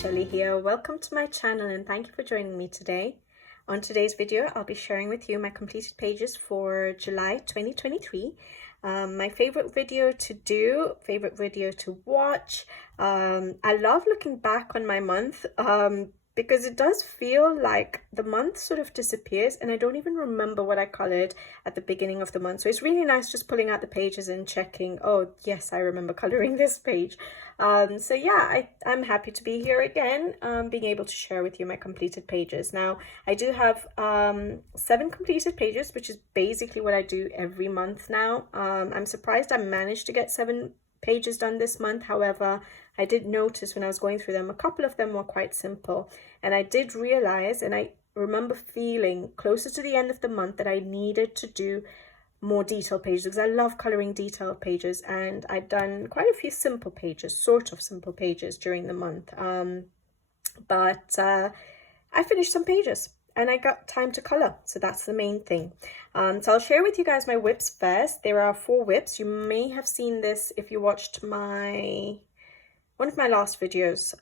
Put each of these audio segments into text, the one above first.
Shelley here. Welcome to my channel and thank you for joining me today. On today's video, I'll be sharing with you my completed pages for July 2023. My favorite video to do, favorite video to watch. I love looking back on my month because it does feel like the month sort of disappears and I don't even remember what I colored at the beginning of the month. So it's really nice just pulling out the pages and checking, oh yes, I remember coloring this page. So yeah, I'm happy to be here again, being able to share with you my completed pages. Now, I do have 7 completed pages, which is basically what I do every month now. I'm surprised I managed to get 7 pages done this month. However, I did notice when I was going through them, a couple of them were quite simple. And I did realize, and I remember feeling closer to the end of the month that I needed to do more detailed pages because I love coloring detailed pages, and I've done quite a few simple pages, sort of simple pages during the month. But I finished some pages and I got time to color, so that's the main thing. So I'll share with you guys my whips first. There are 4 whips. You may have seen this if you watched one of my last videos,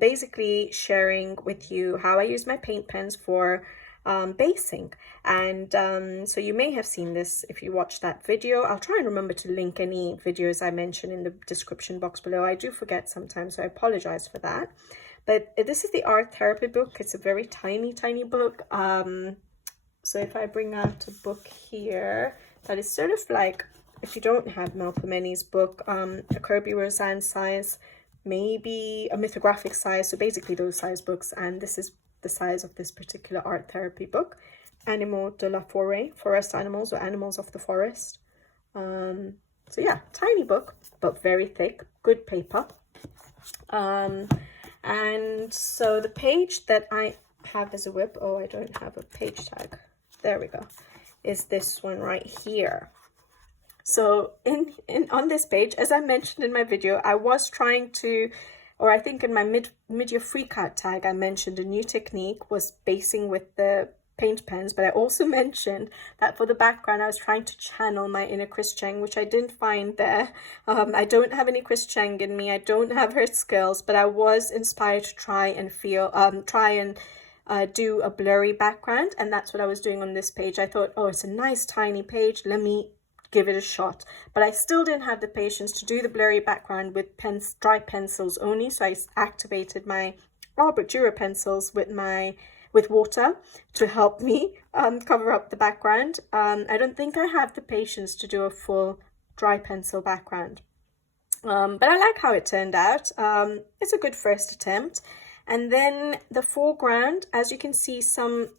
basically sharing with you how I use my paint pens for basing. And so you may have seen this if you watched that video. I'll try and remember to link any videos I mentioned in the description box below. I do forget sometimes, so I apologize for that. But this is the art therapy book. It's a very tiny book. So if I bring out a book here, that is sort of like, if you don't have Mel Pomeni's book, a Kirby Roseanne size, maybe a mythographic size, so basically those size books, and this is the size of this particular art therapy book, Animaux de la Forêt, forest animals or animals of the forest. So yeah, tiny book, but very thick, good paper. And so the page that I have as a whip, oh, I don't have a page tag, there we go, is this one right here. So on this page, as I mentioned in my video, I was trying to, or I think in my mid-year freakout tag, I mentioned a new technique was basing with the paint pens, but I also mentioned that for the background, I was trying to channel my inner Chris Cheng, which I didn't find there. I don't have any Chris Cheng in me. I don't have her skills, but I was inspired to try and do a blurry background, and that's what I was doing on this page. I thought, oh, it's a nice tiny page. Let me give it a shot. But I still didn't have the patience to do the blurry background with dry pencils only, so I activated my Albert Dürer pencils with water to help me cover up the background. I don't think I have the patience to do a full dry pencil background, but I like how it turned out. It's a good first attempt. And then the foreground, as you can see, some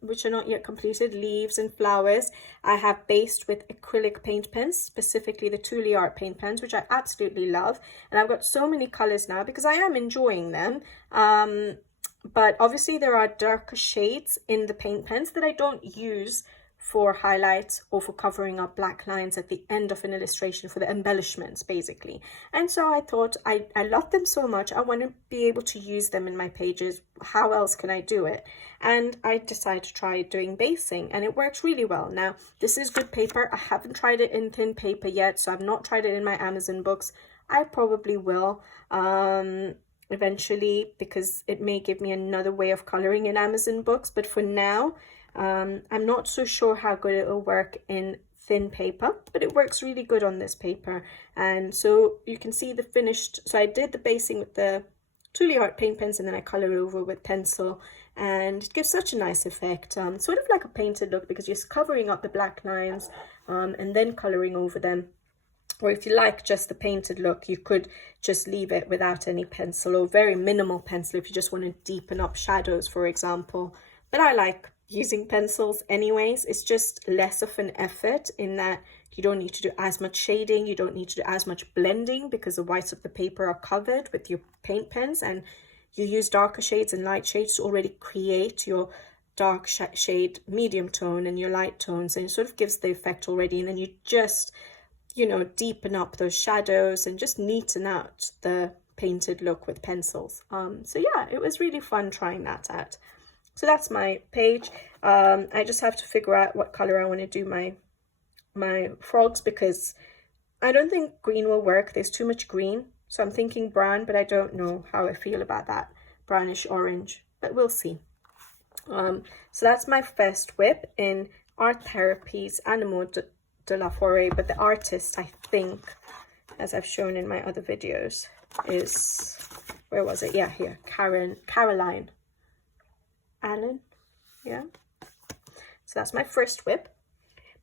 which are not yet completed, leaves and flowers, I have based with acrylic paint pens, specifically the Thule Art paint pens, which I absolutely love. And I've got so many colors now because I am enjoying them. But obviously there are darker shades in the paint pens that I don't use for highlights or for covering up black lines at the end of an illustration, for the embellishments basically. And so I thought, I love them so much, I want to be able to use them in my pages. How else can I do it? And I decided to try doing basing, and it works really well. Now, this is good paper. I haven't tried it in thin paper yet, so I've not tried it in my Amazon books. I probably will eventually, because it may give me another way of coloring in Amazon books. But for now, I'm not so sure how good it will work in thin paper, but it works really good on this paper. And so you can see the finished, so I did the basing with the Thule Art paint pens, and then I color over with pencil, and it gives such a nice effect, sort of like a painted look, because you're covering up the black lines and then coloring over them. Or if you like just the painted look, you could just leave it without any pencil, or very minimal pencil if you just want to deepen up shadows, for example. But I like using pencils anyways. It's just less of an effort in that you don't need to do as much shading, you don't need to do as much blending, because the whites of the paper are covered with your paint pens, and you use darker shades and light shades to already create your dark shade, medium tone, and your light tones, and it sort of gives the effect already. And then you just, you know, deepen up those shadows and just neaten out the painted look with pencils. So yeah, it was really fun trying that out. So that's my page. I just have to figure out what color I want to do my frogs, because I don't think green will work. There's too much green. So I'm thinking brown, but I don't know how I feel about that. brownish orange, but we'll see. So that's my first whip in Art Therapies Animaux de la Forêt, but the artist, I think, as I've shown in my other videos, is, where was it? Yeah, here, Caroline Allen. Yeah. So that's my first whip.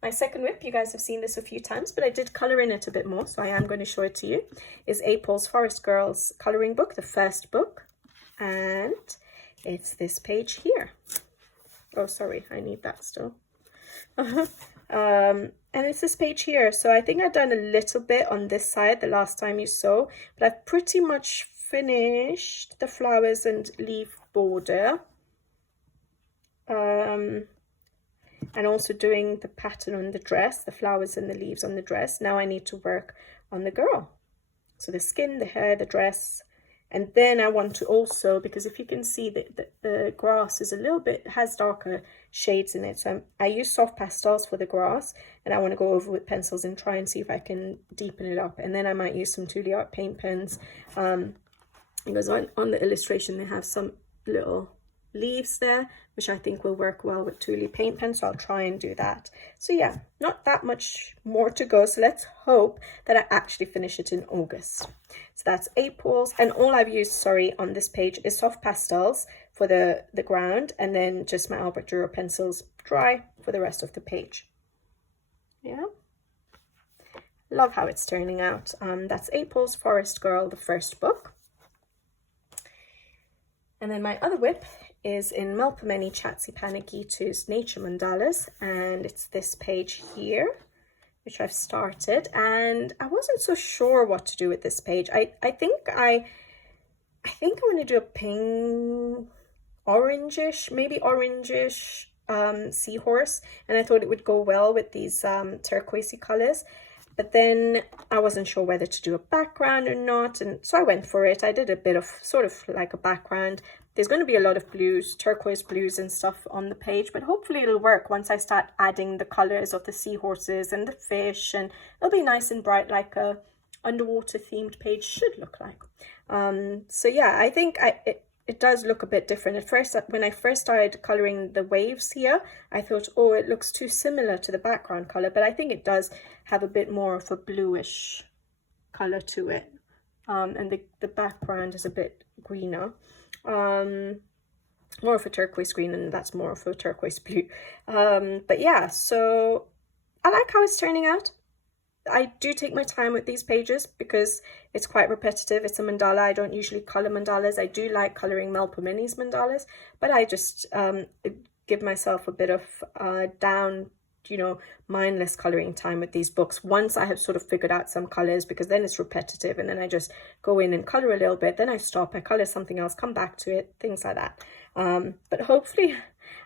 My second whip, you guys have seen this a few times, but I did color in it a bit more, so I am going to show it to you, is A. Paul's Forest Girls coloring book, the first book, and it's this page here. Oh, sorry, I need that still. And it's this page here. So I think I've done a little bit on this side the last time you saw, but I've pretty much finished the flowers and leaf border. And also doing the pattern on the dress, the flowers and the leaves on the dress. Now I need to work on the girl. So the skin, the hair, the dress. And then I want to also, because if you can see the grass is a little bit, has darker shades in it. So I use soft pastels for the grass, and I want to go over with pencils and try and see if I can deepen it up. And then I might use some Tule Art paint pens. Because on the illustration, they have some little leaves there, which I think will work well with Tule paint pen, so I'll try and do that. So yeah, not that much more to go, so let's hope that I actually finish it in August. So that's April's, and all I've used, sorry, on this page is soft pastels for the ground, and then just my Albert Dürer pencils dry for the rest of the page. Yeah, love how it's turning out. That's April's Forest Girl, the first book. And then my other whip is in Melpomene Chatzipanagitu's Nature Mandalas, and it's this page here, which I've started, and I wasn't so sure what to do with this page. I think I want to do a pink, orangish, maybe orangish seahorse, and I thought it would go well with these turquoisey colors. But then I wasn't sure whether to do a background or not, and so I went for it. I did a bit of sort of like a background. There's going to be a lot of blues, turquoise blues and stuff on the page, but hopefully it'll work once I start adding the colors of the seahorses and the fish, and it'll be nice and bright like a underwater themed page should look like. So yeah, I think it does look a bit different. At first, when I first started coloring the waves here, I thought, oh, it looks too similar to the background color, but I think it does have a bit more of a bluish color to it. And the background is a bit greener. More of a turquoise green, and that's more of a turquoise blue. But yeah, so I like how it's turning out. I do take my time with these pages because it's quite repetitive. It's a mandala. I don't usually color mandalas. I do like coloring Melpomene's mandalas, but I just give myself a bit of mindless coloring time with these books once I have sort of figured out some colors, because then it's repetitive, and then I just go in and color a little bit, then I stop, I color something else, come back to it, things like that. But hopefully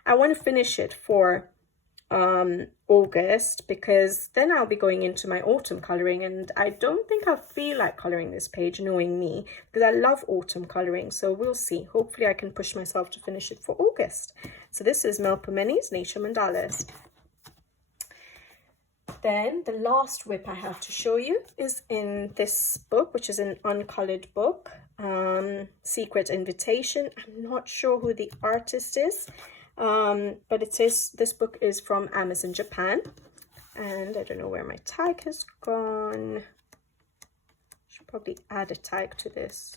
I want to finish it for August, because then I'll be going into my autumn coloring, and I don't think I'll feel like coloring this page, knowing me, because I love autumn coloring. So we'll see. Hopefully I can push myself to finish it for August. So this is Melpomene's Nature Mandalas. Then the last whip I have to show you is in this book, which is an uncolored book, Secret Invitation. I'm not sure who the artist is, but it says this book is from Amazon Japan, and I don't know where my tag has gone. Should probably add a tag to this.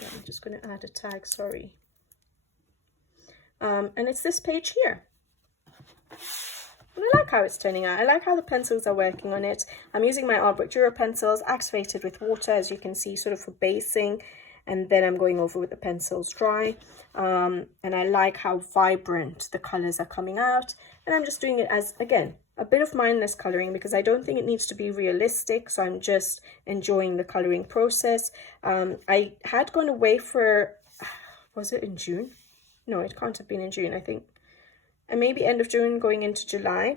Yeah, I'm just going to add a tag, sorry. And it's this page here. And I like how it's turning out. I like how the pencils are working on it. I'm using my Albert Dürer pencils activated with water, as you can see, sort of for basing, and then I'm going over with the pencils dry. And I like how vibrant the colors are coming out, and I'm just doing it as, again, a bit of mindless coloring, because I don't think it needs to be realistic, so I'm just enjoying the coloring process. I had gone away for, was it in June? No, it can't have been in June, I think. And maybe end of June going into July.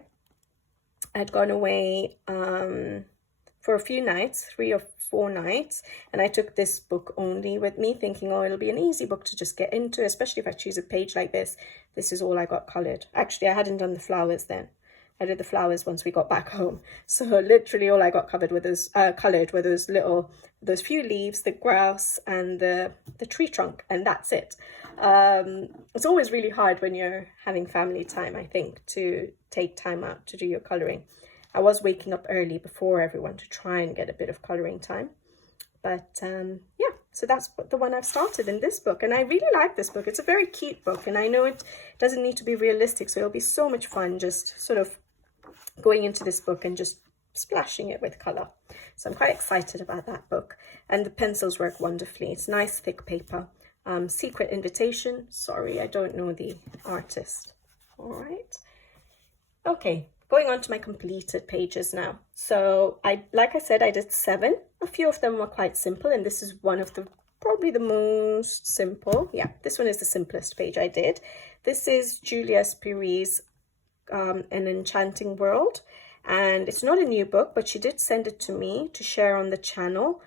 I'd gone away for a few nights, 3 or 4 nights, and I took this book only with me, thinking, oh, it'll be an easy book to just get into, especially if I choose a page like this. This is all I got colored. Actually, I hadn't done the flowers then. I did the flowers once we got back home. So literally all I got covered with those colored were those few leaves, the grass and the tree trunk, and that's it. It's always really hard when you're having family time, I think, to take time out to do your coloring. I was waking up early before everyone to try and get a bit of coloring time. But yeah, so that's the one I've started in this book. And I really like this book. It's a very cute book. And I know it doesn't need to be realistic. So it'll be so much fun just sort of going into this book and just splashing it with color. So I'm quite excited about that book. And the pencils work wonderfully. It's nice, thick paper. Secret Invitation. Sorry, I don't know the artist. All right. Okay. Going on to my completed pages now. So like I said, I did 7. A few of them were quite simple, and this is one of the probably the most simple. Yeah, this one is the simplest page I did. This is Julia Spiri's An Enchanting World, and it's not a new book, but she did send it to me to share on the channel.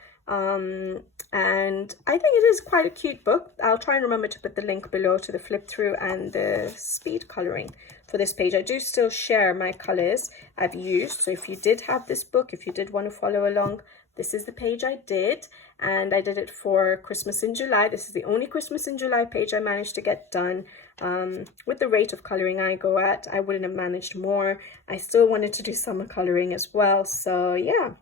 And I think it is quite a cute book. I'll try and remember to put the link below to the flip through and the speed coloring for this page. I do still share my colors I've used. So if you did have this book, if you did want to follow along, this is the page I did. And I did it for Christmas in July. This is the only Christmas in July page I managed to get done. With the rate of coloring I go at, I wouldn't have managed more. I still wanted to do summer coloring as well. So yeah.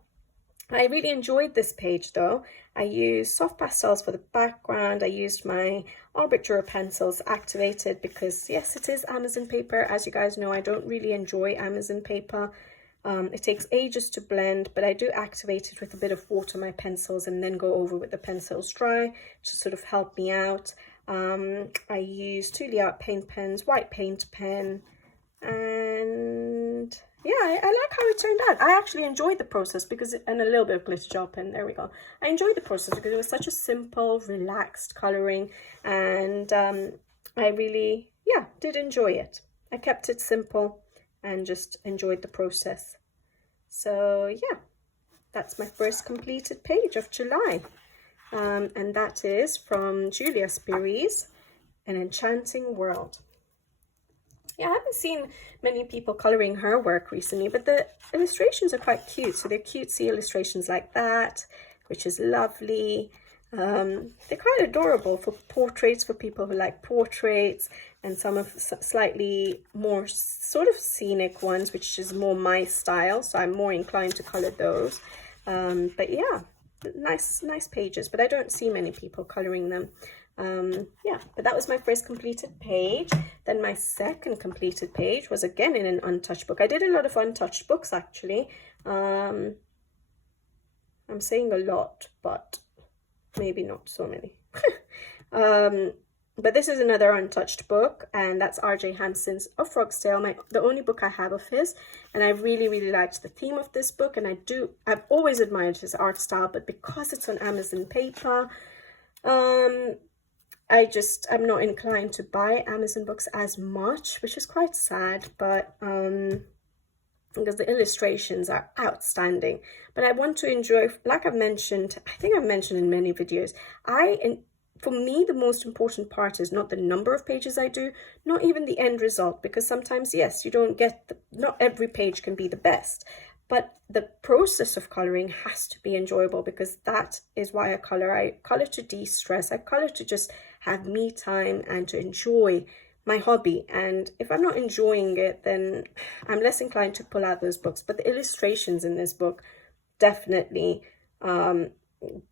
I really enjoyed this page though. I used soft pastels for the background. I used my Art Duro pencils activated because yes, it is Amazon paper. As you guys know, I don't really enjoy Amazon paper. It takes ages to blend, but I do activate it with a bit of water, my pencils, and then go over with the pencils dry to sort of help me out. I used 2 Art paint pens, white paint pen, and yeah, I like how it turned out. I actually enjoyed the process because, and a little bit of glitter gel pen, there we go. I enjoyed the process because it was such a simple, relaxed coloring, and I really, yeah, did enjoy it. I kept it simple and just enjoyed the process. So yeah, that's my first completed page of July. And that is from Julia Spiri's An Enchanting World. Yeah, I haven't seen many people coloring her work recently, but the illustrations are quite cute. So they're cutesy illustrations like that, which is lovely. They're quite adorable for portraits, for people who like portraits, and some of slightly more sort of scenic ones, which is more my style. So I'm more inclined to color those. But yeah, nice pages, but I don't see many people coloring them. Yeah, but that was my first completed page. Then my second completed page was again in an untouched book. I did a lot of untouched books actually. I'm saying a lot, but maybe not so many. But this is another untouched book, and that's R.J. Hanson's A Frog's Tale, the only book I have of his. And I really liked the theme of this book, and I've always admired his art style, but because it's on Amazon paper, I'm not inclined to buy Amazon books as much, which is quite sad, but because the illustrations are outstanding. But I want to enjoy, like I've mentioned, I think I've mentioned in many videos, for me, the most important part is not the number of pages I do, not even the end result, because sometimes, yes, you don't get, not every page can be the best, but the process of coloring has to be enjoyable, because that is why I color. I color to de-stress. I color to just have me time and to enjoy my hobby. And if I'm not enjoying it, then I'm less inclined to pull out those books. But the illustrations in this book definitely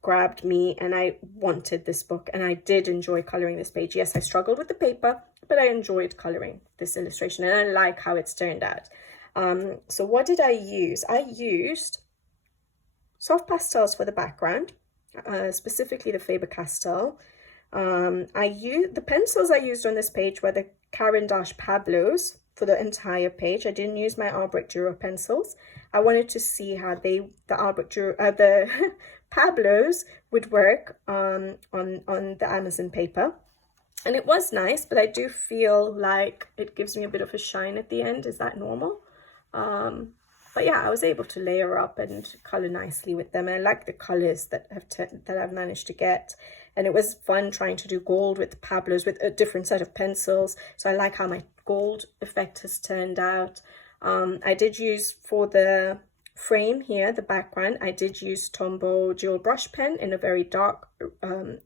grabbed me, and I wanted this book, and I did enjoy coloring this page. Yes, I struggled with the paper, but I enjoyed coloring this illustration, and I like how it's turned out. So what did I use? I used soft pastels for the background, specifically the Faber-Castell. The pencils I used on this page were the Caran d'Ache Pablos for the entire page. I didn't use my Art Duro pencils. I wanted to see how the Pablos would work on the Amazon paper. And it was nice, but I do feel like it gives me a bit of a shine at the end. Is that normal? But yeah, I was able to layer up and color nicely with them. And I like the colors that I've managed to get. And it was fun trying to do gold with the Pablos with a different set of pencils. So I like how my gold effect has turned out. I did use for the frame here, the background, I did use Tombow dual brush pen in a very dark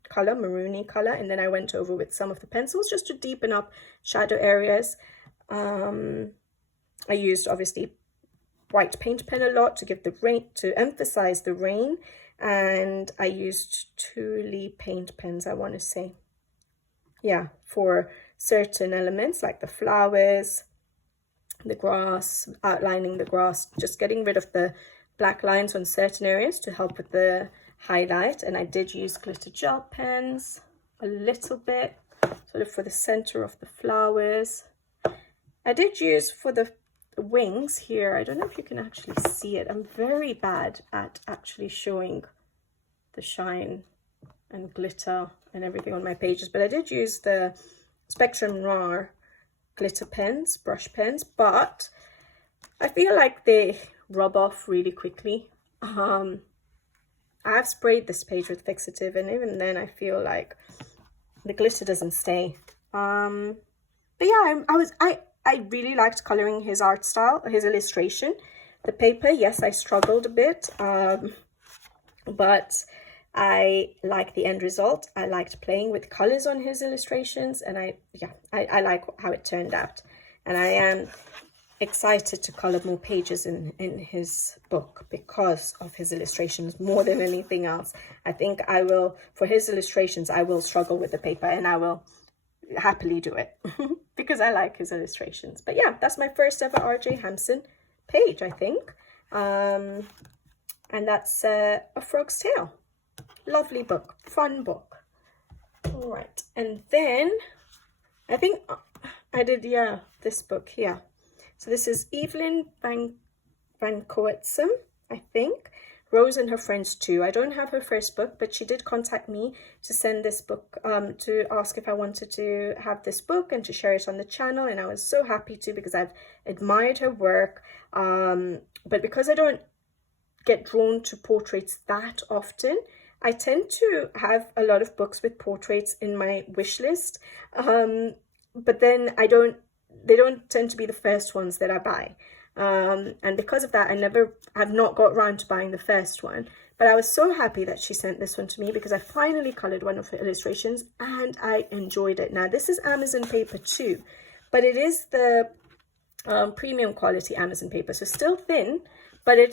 color, maroony color, and then I went over with some of the pencils just to deepen up shadow areas. I used obviously white paint pen a lot to give the rain, to emphasize the rain, and I used Thule paint pens, I want to say, yeah, for certain elements like the flowers, the grass, outlining the grass, just getting rid of the black lines on certain areas to help with the highlight. And I did use glitter gel pens a little bit, sort of for the center of the flowers. I did use for the wings here, I don't know if you can actually see it, I'm very bad at actually showing the shine and glitter and everything on my pages, but I did use the Spectrum Noir glitter pens, brush pens, but I feel like they rub off really quickly. I've sprayed this page with fixative, and even then I feel like the glitter doesn't stay. But yeah, I really liked coloring his art style, his illustration. The paper, yes, I struggled a bit, but I like the end result. I liked playing with colors on his illustrations, and I like how it turned out. And I am excited to color more pages in his book because of his illustrations more than anything else. I think I will, for his illustrations, I will struggle with the paper, and I will happily do it because I like his illustrations. But yeah, that's my first ever R.J. Hampson page, I think. And that's A Frog's Tale. Lovely book, fun book. All right, and then I think I did, yeah, this book here. So this is Evelyn Van Coetzem, I think. Rose and Her Friends Too. I don't have her first book, but she did contact me to send this book, to ask if I wanted to have this book and to share it on the channel. And I was so happy to, because I've admired her work. But because I don't get drawn to portraits that often, I tend to have a lot of books with portraits in my wish list. But then they don't tend to be the first ones that I buy. And because of that, I've not got around to buying the first one. But I was so happy that she sent this one to me because I finally colored one of her illustrations and I enjoyed it. Now, this is Amazon paper too, but it is the premium quality Amazon paper. So still thin, but it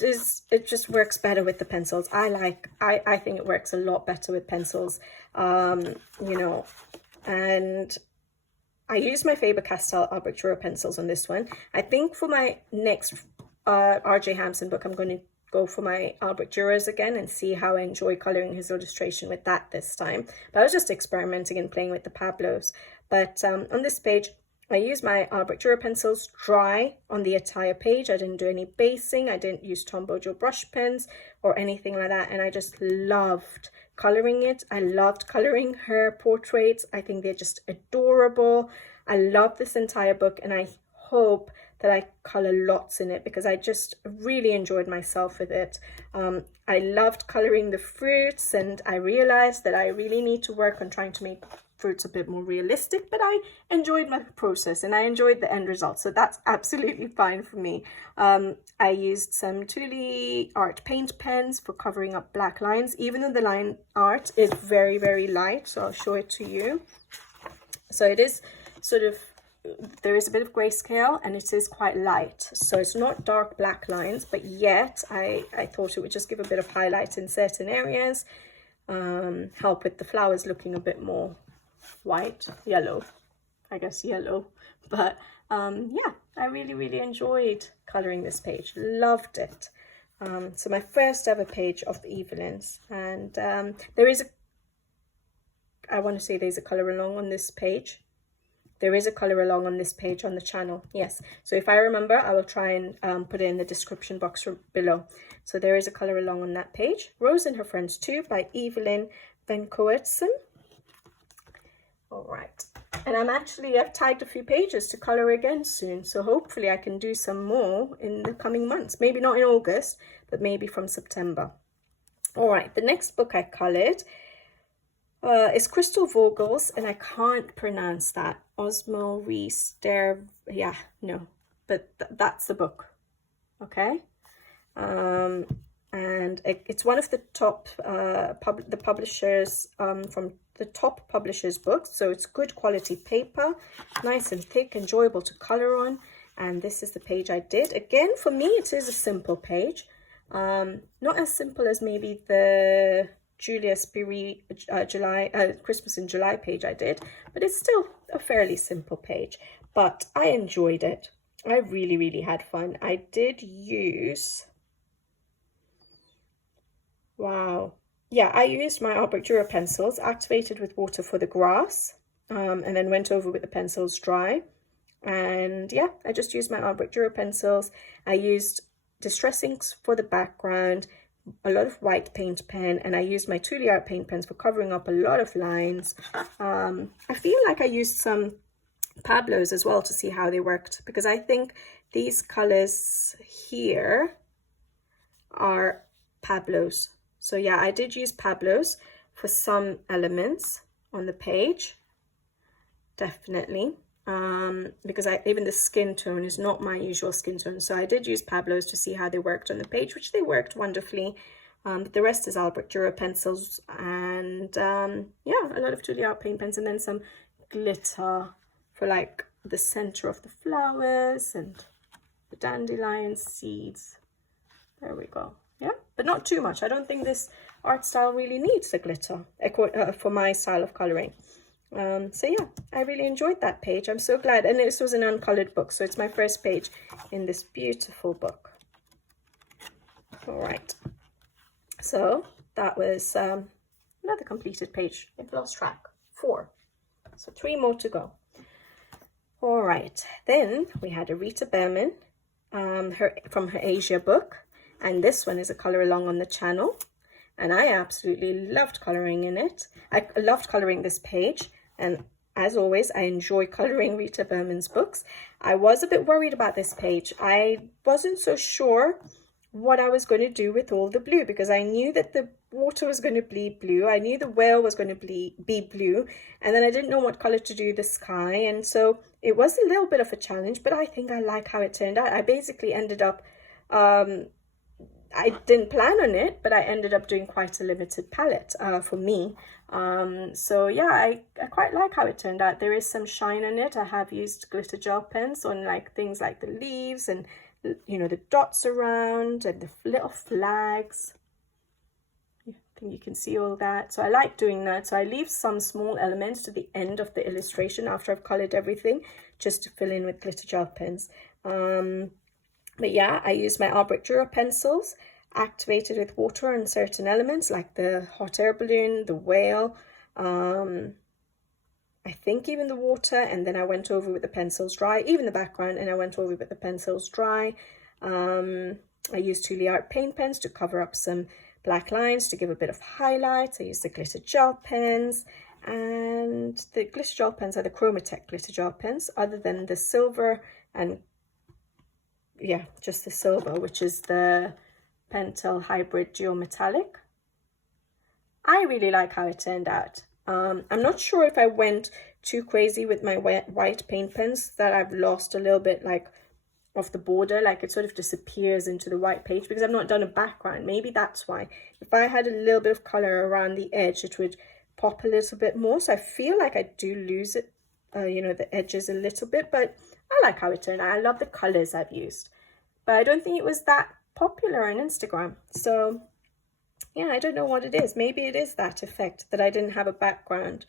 just works better with the pencils. I think it works a lot better with pencils, you know, and I used my Faber-Castell Arbor pencils on this one. I think for my next R.J. Hampson book, I'm going to go for my Albert Durers again and see how I enjoy coloring his illustration with that this time. But I was just experimenting and playing with the Pablos. But on this page, I used my Albert Durer pencils dry on the entire page. I didn't do any basing. I didn't use Tombow dual brush pens or anything like that. And I just loved coloring it. I loved coloring her portraits. I think they're just adorable. I love this entire book, and I hope that I color lots in it because I just really enjoyed myself with it. I loved coloring the fruits, and I realized that I really need to work on trying to make fruits a bit more realistic, but I enjoyed my process and I enjoyed the end result, so that's absolutely fine for me. I used some Thule art paint pens for covering up black lines, even though the line art is very, very light, so I'll show it to you. So it is sort of, there is a bit of grayscale and it is quite light, so it's not dark black lines, but yet I thought it would just give a bit of highlight in certain areas, help with the flowers looking a bit more white, yellow, I guess yellow. But yeah, I really enjoyed coloring this page, loved it. So my first ever page of the Evelyns, and there is I want to say there's a color along on this page. There is a color along on this page on the channel, yes. So if I remember, I will try and put it in the description box below. So there is a color along on that page. Rose and Her Friends Too by Evelyn Van Coetzem. All right, and I've tagged a few pages to color again soon, so hopefully I can do some more in the coming months. Maybe not in August, but maybe from September. All right, the next book I colored is Crystal Vogel's, and I can't pronounce that. Osmo Reester, yeah, no, but that's the book. Okay. And it's one of the top publishers, from the top publishers books, so it's good quality paper, nice and thick, enjoyable to color on. And this is the page I did. Again, for me it is a simple page, not as simple as maybe the Julia Spiri Christmas in July page I did, but it's still a fairly simple page, but I enjoyed it. I really had fun. I did use, wow, yeah, I used my Art Brick Dura pencils, activated with water for the grass, and then went over with the pencils dry. And yeah, I just used my Art Brick Dura pencils. I used distress inks for the background, a lot of white paint pen, and I used my Tuli Art paint pens for covering up a lot of lines. I feel like I used some Pablos as well to see how they worked, because I think these colors here are Pablos. So yeah, I did use Pablos for some elements on the page, definitely, because even the skin tone is not my usual skin tone, so I did use Pablos to see how they worked on the page, which they worked wonderfully. But the rest is Art Brick Dura pencils, and yeah, a lot of Tuli Art paint pens, and then some glitter for like the center of the flowers and the dandelion seeds. There we go. Yeah, but not too much. I don't think this art style really needs the glitter for my style of coloring. So yeah, I really enjoyed that page. I'm so glad. And this was an uncolored book, so it's my first page in this beautiful book. All right, so that was another completed page. I've lost track. 4, so 3 more to go. All right, then we had a Rita Berman, from her Asia book, and this one is a color along on the channel, and I absolutely loved coloring in it. I loved coloring this page, and as always, I enjoy coloring Rita Berman's books. I was a bit worried about this page. I wasn't so sure what I was going to do with all the blue, because I knew that the water was going to be blue, I knew the whale was going to be blue, and then I didn't know what color to do the sky, and so it was a little bit of a challenge, but I think I like how it turned out. I basically ended up, I didn't plan on it, but I ended up doing quite a limited palette for me. So yeah, I quite like how it turned out. There is some shine on it. I have used glitter gel pens on like things like the leaves and, you know, the dots around and the little flags. I think you can see all that. So I like doing that. So I leave some small elements to the end of the illustration after I've colored everything, just to fill in with glitter gel pens. But yeah, I use my Art Brick Dura pencils, activated with water on certain elements like the hot air balloon, the whale, I think even the water, and then I went over with the pencils dry, even the background, and I went over with the pencils dry. I used Tuli Art paint pens to cover up some black lines to give a bit of highlights. I used the glitter gel pens, and the glitter gel pens are the Chromatech glitter gel pens, other than the silver and, yeah, just the silver, which is the Pentel Hybrid Geometallic. I really like how it turned out. I'm not sure if I went too crazy with my white paint pens, that I've lost a little bit like of the border, like it sort of disappears into the white page, because I've not done a background. Maybe that's why. If I had a little bit of color around the edge, it would pop a little bit more. So I feel like I do lose it, you know, the edges a little bit, but I like how it turned out. I love the colors I've used, but I don't think it was that popular on Instagram. So yeah, I don't know what it is. Maybe it is that effect that I didn't have a background,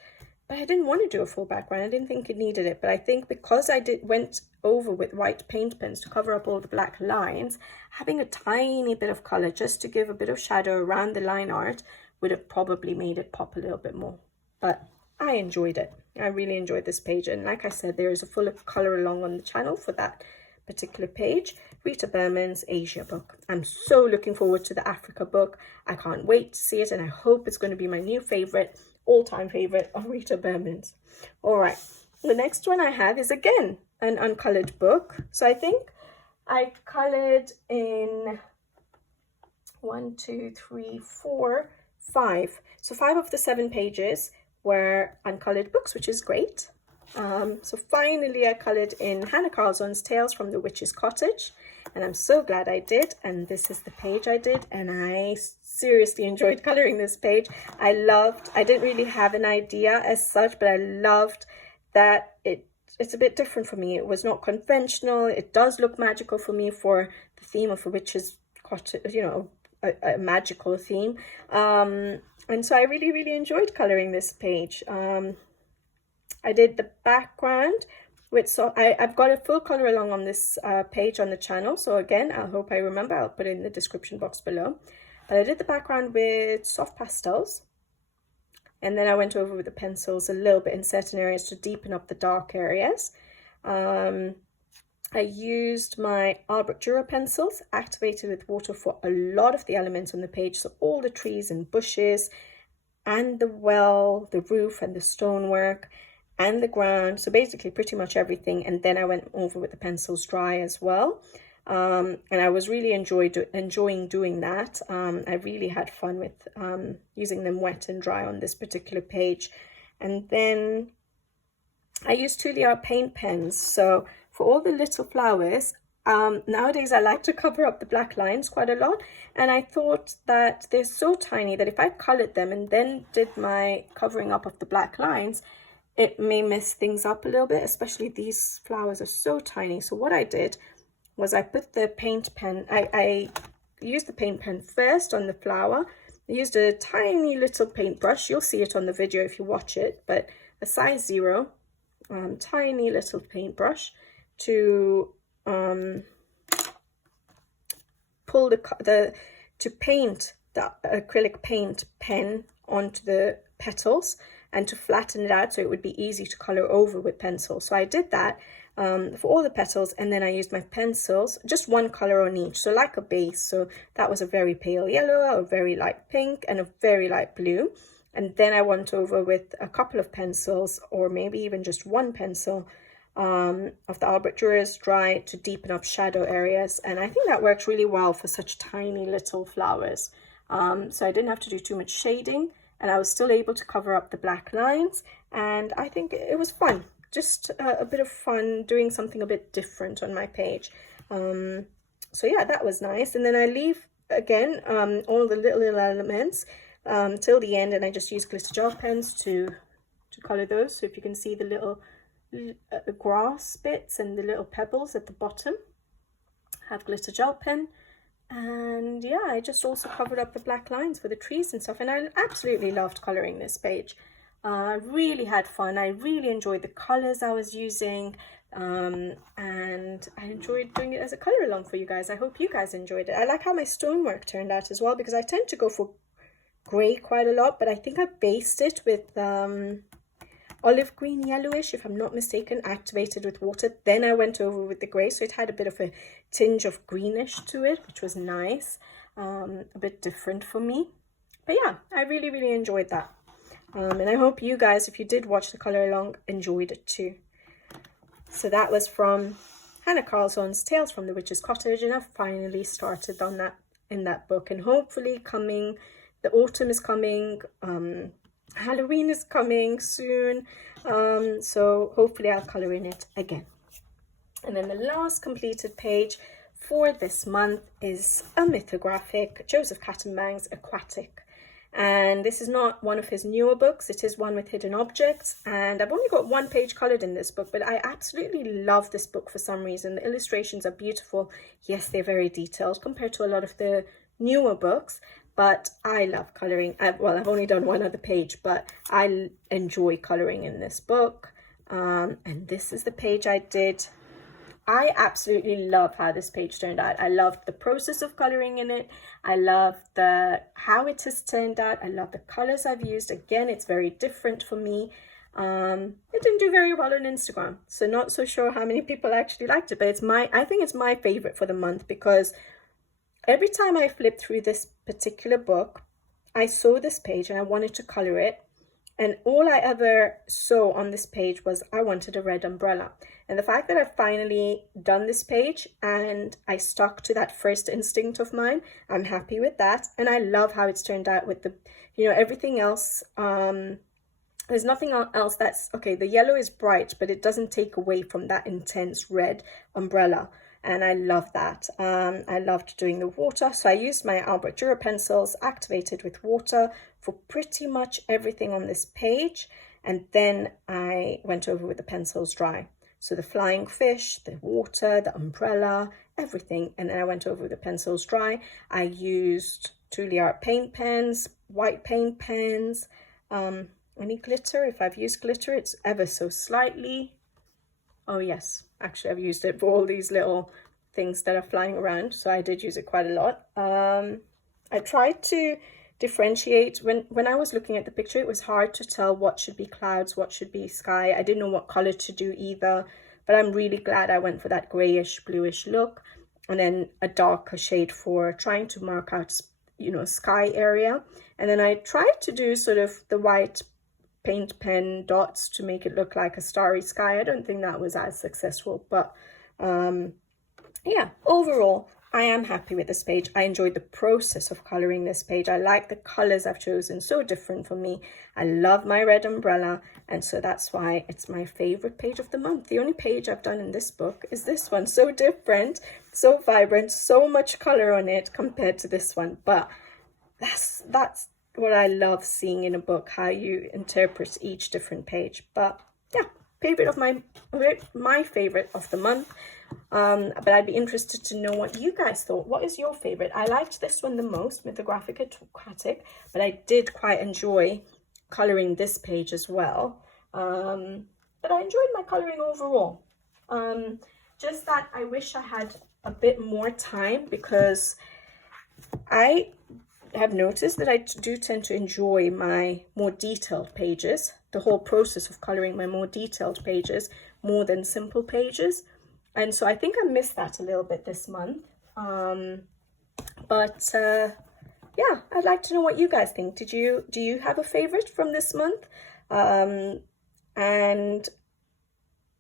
but I didn't want to do a full background. I didn't think it needed it, but I think because I went over with white paint pens to cover up all the black lines, having a tiny bit of color just to give a bit of shadow around the line art would have probably made it pop a little bit more. But I enjoyed it. I really enjoyed this page, and like I said, there is a full color along on the channel for that particular page. Rita Berman's Asia book. I'm so looking forward to the Africa book. I can't wait to see it, and I hope it's going to be my new favorite, all-time favorite of Rita Berman's. All right, the next one I have is again an uncolored book. So I think I colored in 1, 2, 3, 4, 5. So 5 of the 7 pages were uncolored books, which is great. So finally I colored in Hannah Carlson's Tales from the Witch's Cottage, and I'm so glad I did. And this is the page I did, and I seriously enjoyed coloring this page. I didn't really have an idea as such, but I loved that it's a bit different for me. It was not conventional. It does look magical for me for the theme of a witch's cottage, you know, a magical theme. And so I really, really enjoyed coloring this page. I did the background with, so I've got a full color along on this page on the channel. So again, I hope I remember, I'll put it in the description box below. But I did the background with soft pastels. And then I went over with the pencils a little bit in certain areas to deepen up the dark areas. I used my Albrecht Dürer pencils, activated with water for a lot of the elements on the page. So all the trees and bushes and the well, the roof and the stonework and the ground. So basically pretty much everything. And then I went over with the pencils dry as well. And I was really enjoying doing that. I really had fun with using them wet and dry on this particular page. And then I used Tuliar paint pens. So for all the little flowers, nowadays I like to cover up the black lines quite a lot. And I thought that they're so tiny that if I colored them and then did my covering up of the black lines, it may mess things up a little bit, especially these flowers are so tiny. So what I did was I put the paint pen, I used the paint pen first on the flower. I used a tiny little paintbrush. You'll see it on the video if you watch it, but a size 0, tiny little paintbrush to pull to paint the acrylic paint pen onto the petals and to flatten it out so it would be easy to color over with pencil. So I did that for all the petals, and then I used my pencils, just one color on each, so like a base. So that was a very pale yellow, a very light pink, and a very light blue. And then I went over with a couple of pencils, or maybe even just one pencil of the Albrecht Dürer's dry to deepen up shadow areas. And I think that works really well for such tiny little flowers. So I didn't have to do too much shading, and I was still able to cover up the black lines. And I think it was fun. Just a bit of fun doing something a bit different on my page. So yeah, that was nice. And then I leave again all the little elements till the end, and I just use glitter gel pens to color those. So if you can see the little grass bits and the little pebbles at the bottom, have glitter gel pen. And yeah, I just also covered up the black lines for the trees and stuff, and I absolutely loved coloring this page. I really had fun. I really enjoyed the colors I was using, and I enjoyed doing it as a color along for you guys. I hope you guys enjoyed it. I like how my stonework turned out as well, because I tend to go for gray quite a lot, but I think I based it with olive green yellowish, if I'm not mistaken, activated with water. Then I went over with the gray, so it had a bit of a tinge of greenish to it, which was nice, a bit different for me. But yeah, I really, really enjoyed that. And I hope you guys, if you did watch the color along, enjoyed it too. So that was from Hannah Carlson's Tales from the Witch's Cottage, and I've finally started on that in that book. And hopefully the autumn is coming, Halloween is coming soon, so hopefully I'll color in it again. And then the last completed page for this month is a mythographic, Joseph Cattenbang's Aquatic. And this is not one of his newer books, it is one with hidden objects, and I've only got one page colored in this book, but I absolutely love this book for some reason. The illustrations are beautiful. Yes, they're very detailed compared to a lot of the newer books, but I love coloring. Well, I've only done one other page, but I enjoy coloring in this book. And this is the page I did. I absolutely love how this page turned out. I loved the process of coloring in it. I love how it has turned out. I love the colors I've used. Again, it's very different for me. It didn't do very well on Instagram, so not so sure how many people actually liked it, but I think it's my favorite for the month, because every time I flipped through this particular book, I saw this page and I wanted to color it. And all I ever saw on this page was I wanted a red umbrella. And the fact that I've finally done this page and I stuck to that first instinct of mine, I'm happy with that. And I love how it's turned out with the, everything else There's nothing else that's, okay, the yellow is bright, but it doesn't take away from that intense red umbrella. And I love that. I loved doing the water. So I used my Albert Dürer pencils activated with water for pretty much everything on this page. And then I went over with the pencils dry. So the flying fish, the water, the umbrella, everything. And then I went over with the pencils dry. I used Truly Art paint pens, white paint pens, any glitter. If I've used glitter, it's ever so slightly. Oh yes, actually I've used it for all these little things that are flying around, so I did use it quite a lot. I tried to differentiate. When I was looking at the picture, it was hard to tell what should be clouds, what should be sky. I didn't know what color to do either, but I'm really glad I went for that grayish bluish look, and then a darker shade for trying to mark out, you know, sky area. And then I tried to do sort of the white paint pen dots to make it look like a starry sky. I don't think that was as successful, but yeah, overall I am happy with this page. I enjoyed the process of coloring this page. I like the colors I've chosen, so different for me. I love my red umbrella, and so that's why it's my favorite page of the month. The only page I've done in this book is this one. So different, so vibrant, so much color on it compared to this one, but that's what I love seeing in a book, how you interpret each different page. But yeah, favorite of my favorite of the month. But I'd be interested to know what you guys thought. What is your favorite? I liked this one the most, Mythographic Aquatic, but I did quite enjoy coloring this page as well. But I enjoyed my coloring overall. Just that I wish I had a bit more time, because I have noticed that I do tend to enjoy my more detailed pages, the whole process of coloring my more detailed pages more than simple pages. And so I think I missed that a little bit this month. Yeah, I'd like to know what you guys think. Do you have a favorite from this month? And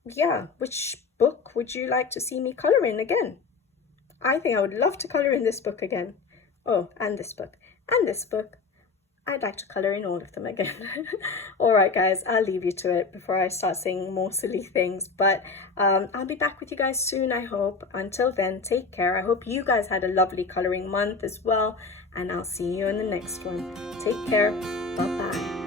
yeah, which book would you like to see me color in again? I think I would love to color in this book again. Oh, and this book. And this book. I'd like to colour in all of them again. Alright guys, I'll leave you to it before I start saying more silly things. But I'll be back with you guys soon, I hope. Until then, take care. I hope you guys had a lovely colouring month as well. And I'll see you in the next one. Take care. Bye-bye.